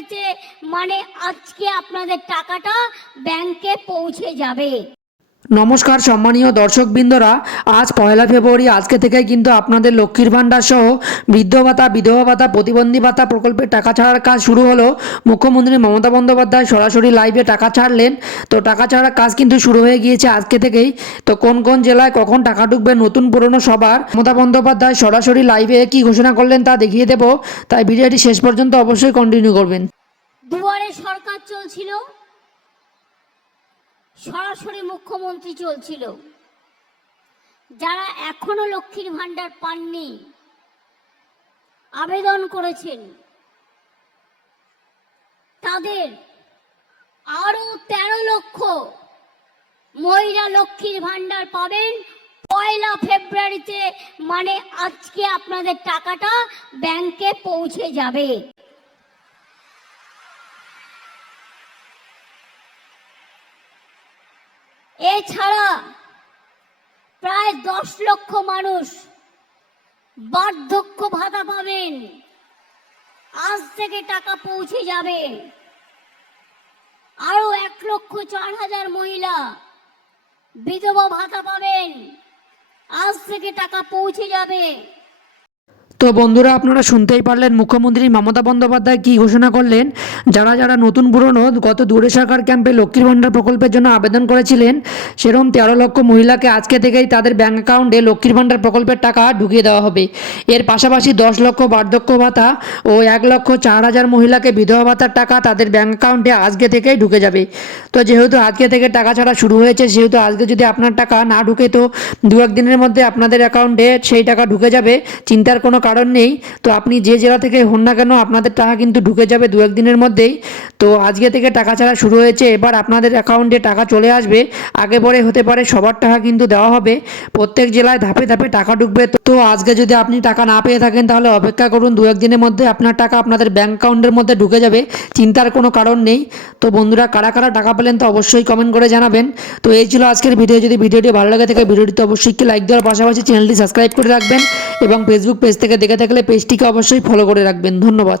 ফেব্রুয়ারিতে মানে আজকে আপনাদের টাকাটা ব্যাংকে পৌঁছে যাবে। নমস্কার সম্মানীয় দর্শকবৃন্দরা, আজ পয়লা ফেব্রুয়ারি আজকে থেকে কিন্তু আপনাদের লক্ষ্মীর ভাণ্ডার সহ বৃদ্ধ ভাতা, বিধবা ভাতা, প্রতিবন্ধী ভাতা প্রকল্পের টাকা ছাড়ার কাজ শুরু হলো। মুখ্যমন্ত্রী মমতা বন্দ্যোপাধ্যায় সরাসরি লাইভে টাকা ছাড়লেন। তো টাকা ছাড়ার কাজ কিন্তু শুরু হয়ে গিয়েছে আজকে থেকেই। তো কোন কোন জেলায় কখন টাকা ঢুকবে নতুন পুরনো সবার, মমতা বন্দ্যোপাধ্যায় সরাসরি লাইভে কি ঘোষণা করলেন তা দেখিয়ে দেব। তাই ভিডিওটি শেষ পর্যন্ত অবশ্যই কন্টিনিউ করবেন। দুয়ারে সরকার চলছিল, সরাসরি মুখ্যমন্ত্রী চলছিল। যারা এখনো লক্ষ্মীর ভাণ্ডার পাননি, আবেদন করেছেন, তাদের আরো 13 লক্ষ মহিলা লক্ষ্মীর ভাণ্ডার পাবেন পয়লা ফেব্রুয়ারিতে, মানে আজকে আপনাদের টাকাটা ব্যাংকে পৌঁছে যাবে। এছাড়া প্রায় 10 লক্ষ মানুষ বার্ধক্য ভাতা পাবেন, আজ থেকে টাকা পৌঁছে যাবে। আরো 1,04,000 মহিলা বিধবা ভাতা পাবেন, আজ থেকে টাকা পৌঁছে যাবে। তো বন্ধুরা, আপনারা শুনতেই পারলেন মুখ্যমন্ত্রী মমতা বন্দ্যোপাধ্যায় কী ঘোষণা করলেন। যারা যারা নতুন পুরনো গত দুয়ারে সরকার ক্যাম্পে লক্ষ্মীর ভাণ্ডার প্রকল্পের জন্য আবেদন করেছিলেন, সেরকম 13 লক্ষ মহিলাকে আজকে থেকেই তাদের ব্যাঙ্ক অ্যাকাউন্টে লক্ষ্মীর ভাণ্ডার প্রকল্পের টাকা ঢুকিয়ে দেওয়া হবে। এর পাশাপাশি 10 লক্ষ বার্ধক্য ভাতা ও 1,04,000 মহিলাকে বিধবা ভাতার টাকা তাদের ব্যাঙ্ক অ্যাকাউন্টে আজকে থেকেই ঢুকে যাবে। তো যেহেতু আজকে থেকে টাকা ছাড়া শুরু হয়েছে, সেহেতু আজকে যদি আপনার টাকা না ঢুকে তো 2-1 দিনের মধ্যে আপনাদের অ্যাকাউন্টে সেই টাকা ঢুকে যাবে। চিন্তার কোনো কারণ নেই। তো আপনি যে জেলা থেকে হন না কেন, আপনাদের টাকা কিন্তু ঢুকে যাবে 2-1 দিনের মধ্যেই। তো আজকে থেকে টাকা ছাড়া শুরু হয়েছে, এবার আপনাদের অ্যাকাউন্টে টাকা চলে আসবে। আগে পরে হতে পারে, সবার টাকা কিন্তু দেওয়া হবে। প্রত্যেক জেলায় ধাপে ধাপে টাকা ঢুকবে। তো আজকে যদি আপনি টাকা না পেয়ে থাকেন, তাহলে অপেক্ষা করুন, 2-1 দিনের মধ্যে আপনার টাকা আপনাদের ব্যাঙ্ক অ্যাকাউন্টের মধ্যে ঢুকে যাবে। চিন্তার কোনো কারণ নেই। তো বন্ধুরা, কারা কারা টাকা পেলেন তো অবশ্যই কমেন্ট করে জানাবেন। তো এই ছিল আজকের ভিডিও। যদি ভিডিওটি ভালো লাগে থাকে, ভিডিওটিতে অবশ্যই একটি লাইক দেওয়ার পাশাপাশি চ্যানেলটি সাবস্ক্রাইব করে রাখবেন এবং ফেসবুক পেজ থেকে দেখে থাকলে পেজটিকে অবশ্যই ফলো করে রাখবেন। ধন্যবাদ।